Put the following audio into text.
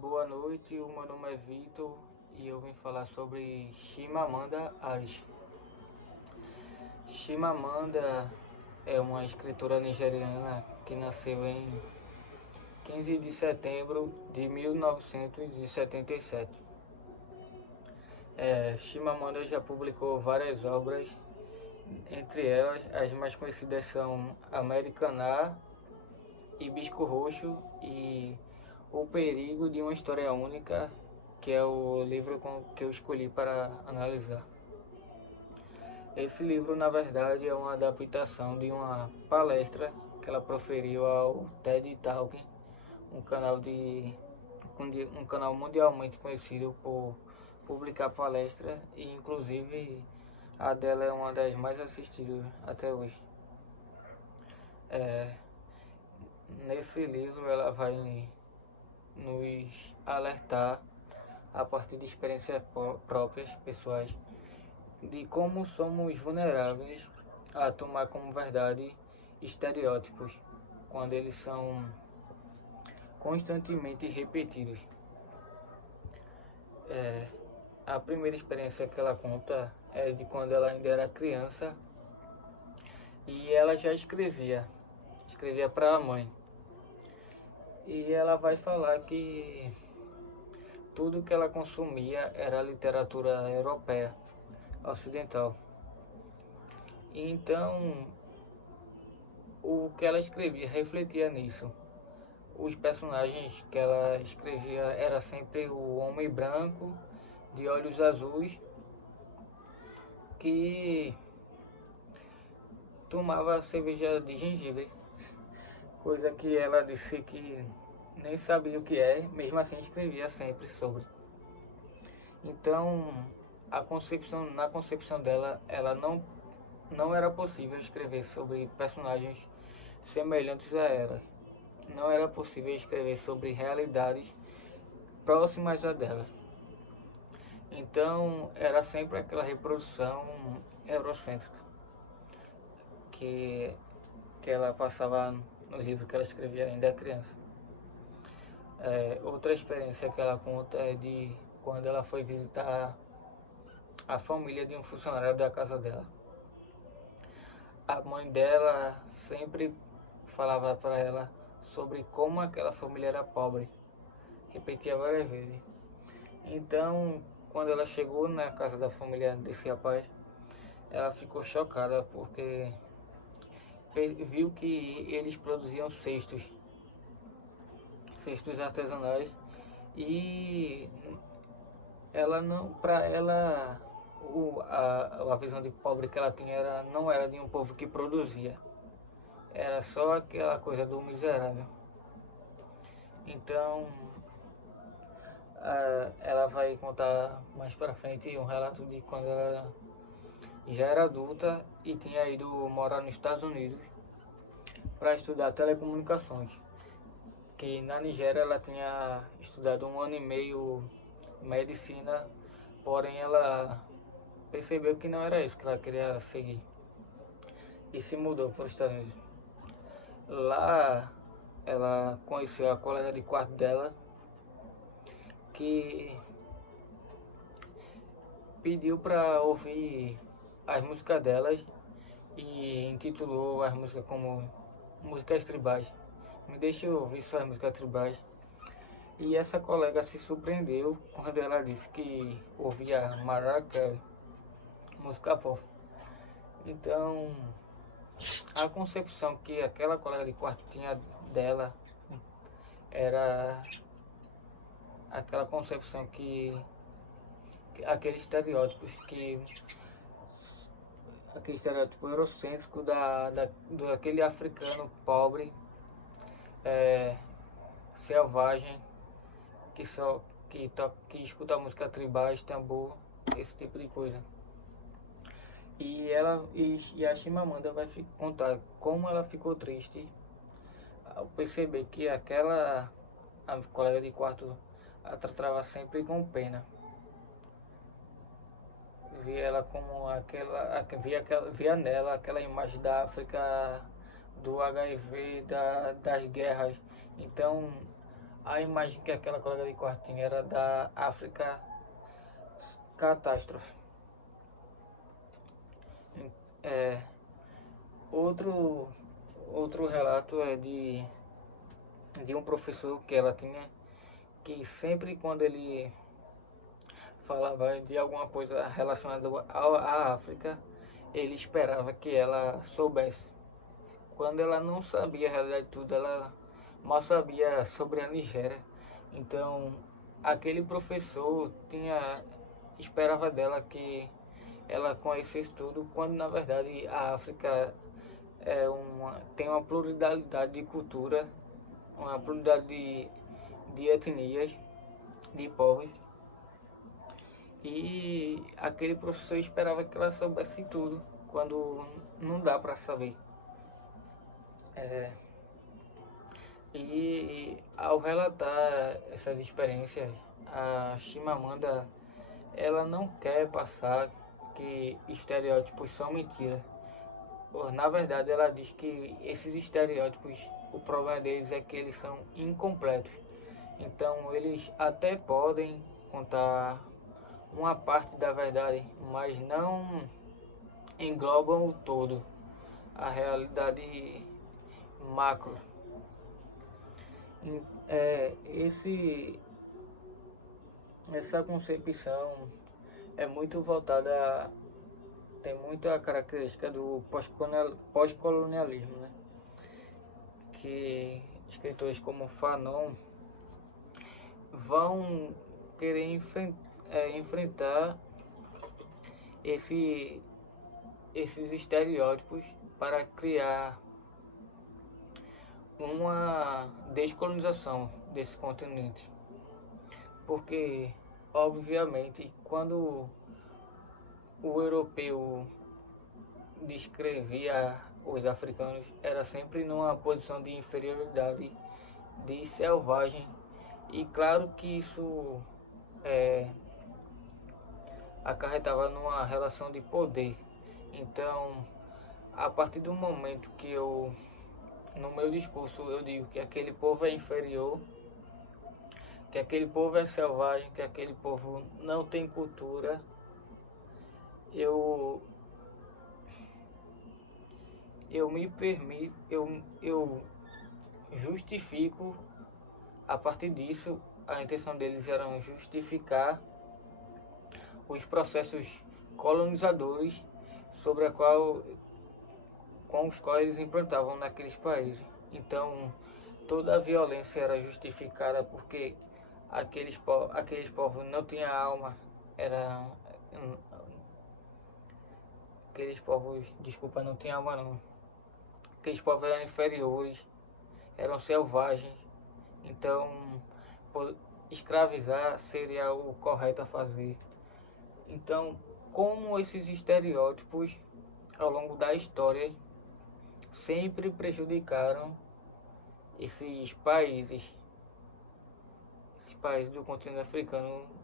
Boa noite, o meu nome é Vitor e eu vim falar sobre Chimamanda Adichie. Chimamanda é uma escritora nigeriana que nasceu em 15 de setembro de 1977. Chimamanda já publicou várias obras, entre elas as mais conhecidas são Americaná, Hibisco Roxo e O Perigo de uma História Única, que é o livro que eu escolhi para analisar. Esse livro, na verdade, é uma adaptação de uma palestra que ela proferiu ao TED Talk, um canal, um canal mundialmente conhecido por publicar palestras e, inclusive, a dela é uma das mais assistidas até hoje. Nesse livro, ela vai nos alertar a partir de experiências próprias, pessoais, de como somos vulneráveis a tomar como verdade estereótipos quando eles são constantemente repetidos. A primeira experiência que ela conta é de quando ela ainda era criança e ela já escrevia para a mãe. E ela vai falar que tudo que ela consumia era literatura europeia, ocidental. Então, o que ela escrevia refletia nisso. Os personagens que ela escrevia era sempre o homem branco, de olhos azuis, que tomava cerveja de gengibre, coisa que ela disse que nem sabia o que é, mesmo assim escrevia sempre sobre. Então, na concepção dela, ela não era possível escrever sobre personagens semelhantes a ela. Não era possível escrever sobre realidades próximas a dela. Então, era sempre aquela reprodução eurocêntrica que ela passava no livro que ela escrevia ainda criança. Outra experiência que ela conta é de quando ela foi visitar a família de um funcionário da casa dela. A mãe dela sempre falava para ela sobre como aquela família era pobre, repetia várias vezes. Então, quando ela chegou na casa da família desse rapaz, ela ficou chocada porque viu que eles produziam cestos artesanais e ela não, para ela a visão de pobre que ela tinha não era de um povo que produzia, era só aquela coisa do miserável. Então ela vai contar mais para frente um relato de quando ela já era adulta e tinha ido morar nos Estados Unidos para estudar telecomunicações, que na Nigéria ela tinha estudado 1 ano e meio medicina, porém ela percebeu que não era isso que ela queria seguir e se mudou para os Estados Unidos. Lá ela conheceu a colega de quarto dela, que pediu para ouvir as músicas delas e intitulou as músicas como músicas tribais. Me deixa ouvir suas músicas tribais. E essa colega se surpreendeu quando ela disse que ouvia Mariah Carey, música pop. Então, a concepção que aquela colega de quarto tinha dela era aquela concepção aquele estereótipo eurocêntrico daquele africano pobre, selvagem, que escuta música tribais, tambor, esse tipo de coisa. E a Chimamanda vai contar como ela ficou triste ao perceber que a colega de quarto a tratava sempre com pena. Via ela como via nela aquela imagem da África, do HIV, das guerras. Então a imagem que aquela colega de quartinho era da África catástrofe. É, outro, outro relato é de um professor que ela tinha, que sempre quando ele falava de alguma coisa relacionada à África, ele esperava que ela soubesse. Quando ela não sabia a realidade de tudo, ela mal sabia sobre a Nigéria. Então, aquele professor esperava dela que ela conhecesse tudo, quando na verdade a África tem uma pluralidade de cultura, uma pluralidade de etnias, de povos. E aquele professor esperava que ela soubesse tudo, quando não dá para saber. E ao relatar essas experiências, a Chimamanda ela não quer passar que estereótipos são mentiras. Na verdade, ela diz que esses estereótipos, o problema deles é que eles são incompletos. Então, eles até podem contar uma parte da verdade, mas não englobam o todo, a realidade macro. Essa concepção é muito voltada, tem muita característica do pós-colonialismo, né? Que escritores como Fanon vão querer enfrentar esses estereótipos para criar uma descolonização desse continente. Porque, obviamente, quando o europeu descrevia os africanos, era sempre numa posição de inferioridade, de selvagem. E claro que isso acarretava numa relação de poder. Então, a partir do momento que no meu discurso, eu digo que aquele povo é inferior, que aquele povo é selvagem, que aquele povo não tem cultura, eu me permito, eu justifico, a partir disso, a intenção deles era justificar os processos colonizadores com os quais eles implantavam naqueles países. Então, toda a violência era justificada porque aqueles povos não tinham alma, aqueles povos, desculpa, não tinham alma não. Aqueles povos eram inferiores, eram selvagens. Então, escravizar seria o correto a fazer. Então, como esses estereótipos ao longo da história sempre prejudicaram esses países do continente africano